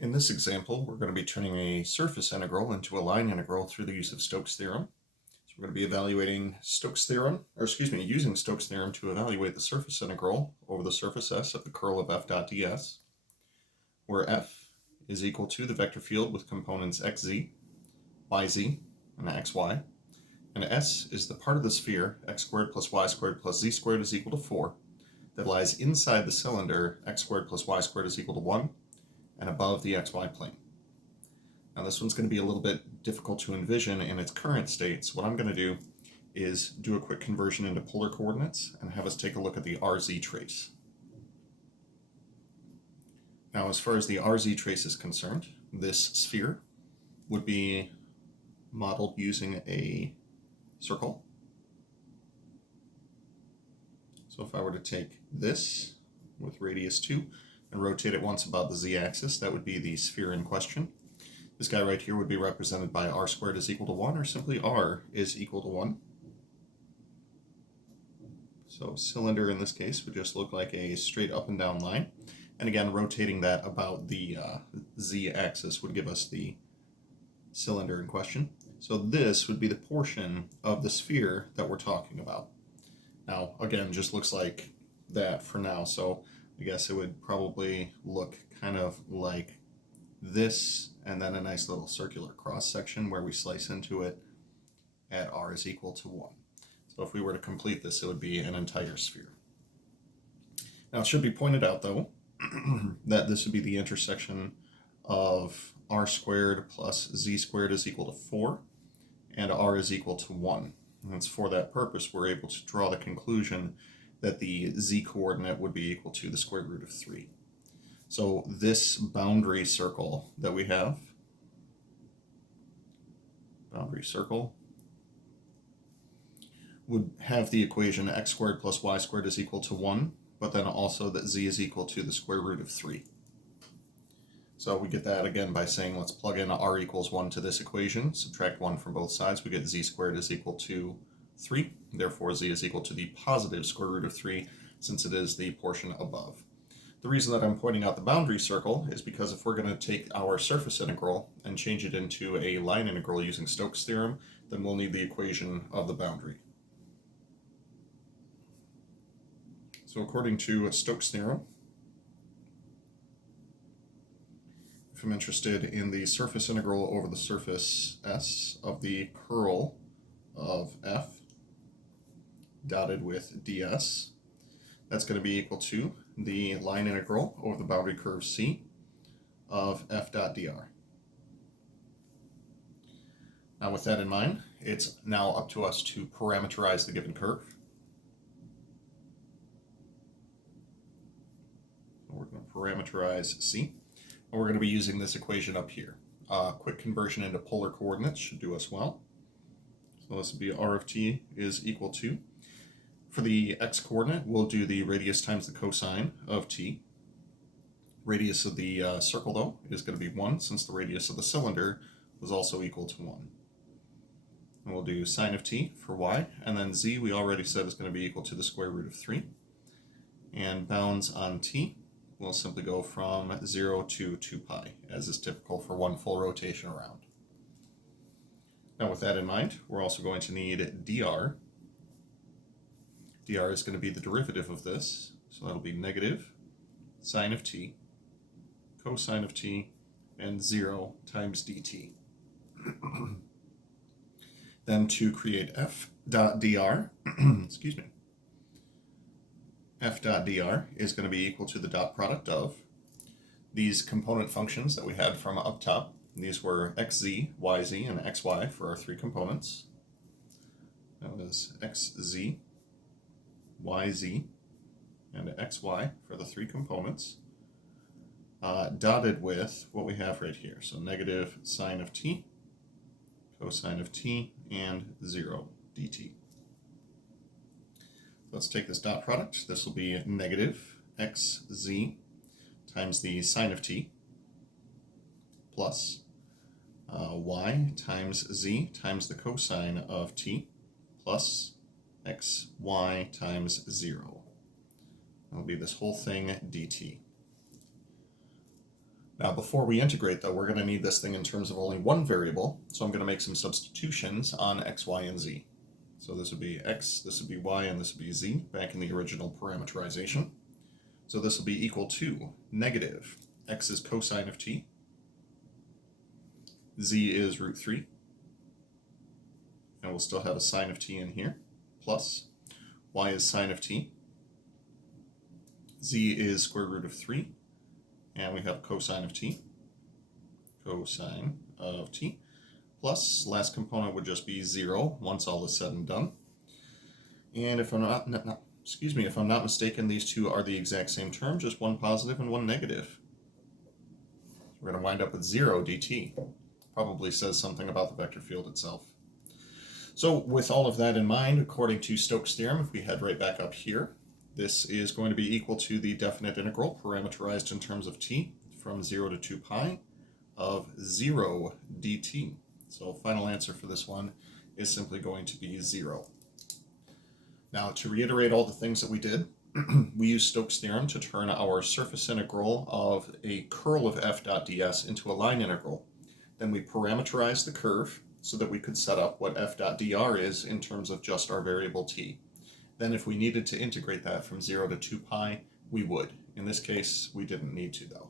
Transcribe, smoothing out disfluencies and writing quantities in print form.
In this example, we're going to be turning a surface integral into a line integral through the use of Stokes' theorem. So we're going to be evaluating Stokes' theorem, using Stokes' theorem to evaluate the surface integral over the surface S of the curl of f dot ds, where f is equal to the vector field with components xz, yz, and xy, and s is the part of the sphere x squared plus y squared plus z squared is equal to 4 that lies inside the cylinder x squared plus y squared is equal to 1 and above the xy plane. Now this one's going to be a little bit difficult to envision in its current state, so what I'm going to do is do a quick conversion into polar coordinates and have us take a look at the RZ trace. Now as far as the RZ trace is concerned, this sphere would be modeled using a circle. So if I were to take this with radius 2 and rotate it once about the z-axis, that would be the sphere in question. This guy right here would be represented by r squared is equal to 1, or simply r is equal to 1. So cylinder in this case would just look like a straight up and down line. And again, rotating that about the z-axis would give us the cylinder in question. So this would be the portion of the sphere that we're talking about. Now, again, just looks like that for now, so I guess it would probably look kind of like this, and then a nice little circular cross section where we slice into it at r is equal to 1. So if we were to complete this, it would be an entire sphere. Now it should be pointed out, though, that this would be the intersection of r squared plus z squared is equal to 4, and r is equal to 1. And it's for that purpose we're able to draw the conclusion that the z-coordinate would be equal to the square root of 3. So this boundary circle that we have, would have the equation x squared plus y squared is equal to 1, but then also that z is equal to the square root of 3. So we get that again by saying let's plug in r equals 1 to this equation, subtract 1 from both sides, we get z squared is equal to 3. Therefore z is equal to the positive square root of 3 since it is the portion above. The reason that I'm pointing out the boundary circle is because if we're going to take our surface integral and change it into a line integral using Stokes' theorem, then we'll need the equation of the boundary. So according to Stokes' theorem, if I'm interested in the surface integral over the surface S of the curl of f dotted with ds, that's going to be equal to the line integral over the boundary curve C of f dot dr. Now with that in mind, it's now up to us to parameterize the given curve. We're going to parameterize C. And we're going to be using this equation up here. Quick conversion into polar coordinates should do us well. So this would be r of t is equal to, for the x coordinate, we'll do the radius times the cosine of t. Radius of the circle, though, is going to be 1, since the radius of the cylinder was also equal to 1. And we'll do sine of t for y, and then z we already said is going to be equal to the square root of 3. And bounds on t will simply go from 0 to 2 pi, as is typical for one full rotation around. Now with that in mind, we're also going to need dr. dr is going to be the derivative of this, so that'll be negative sine of t, cosine of t, and 0 times dt. Then to create f dot dr, excuse me, f dot dr is going to be equal to the dot product of these component functions that we had from up top. These were xz, yz, and xy for our three components. That was xz, yz, and xy for the three components, dotted with what we have right here. So negative sine of t, cosine of t, and 0 dt. Let's take this dot product. This will be negative xz times the sine of t plus y times z times the cosine of t plus xy times 0. That'll be this whole thing dt. Now, before we integrate, though, we're going to need this thing in terms of only one variable, so I'm going to make some substitutions on x, y, and z. So this would be x, this would be y, and this would be z, back in the original parameterization. So this will be equal to negative x is cosine of t, z is root 3, and we'll still have a sine of t in here, plus y is sine of t, z is square root of 3, and we have cosine of t, plus last component would just be 0 once all is said and done. And if I'm not mistaken, these two are the exact same term, just one positive and one negative. We're going to wind up with 0 dt. Probably says something about the vector field itself. So with all of that in mind, according to Stokes' theorem, if we head right back up here, this is going to be equal to the definite integral parameterized in terms of t from 0 to 2 pi of 0 dt. So final answer for this one is simply going to be 0. Now, to reiterate all the things that we did, we used Stokes' theorem to turn our surface integral of a curl of f dot ds into a line integral. Then we parameterized the curve so that we could set up what f dot dr is in terms of just our variable t. Then if we needed to integrate that from 0 to 2 pi, we would. In this case, we didn't need to, though.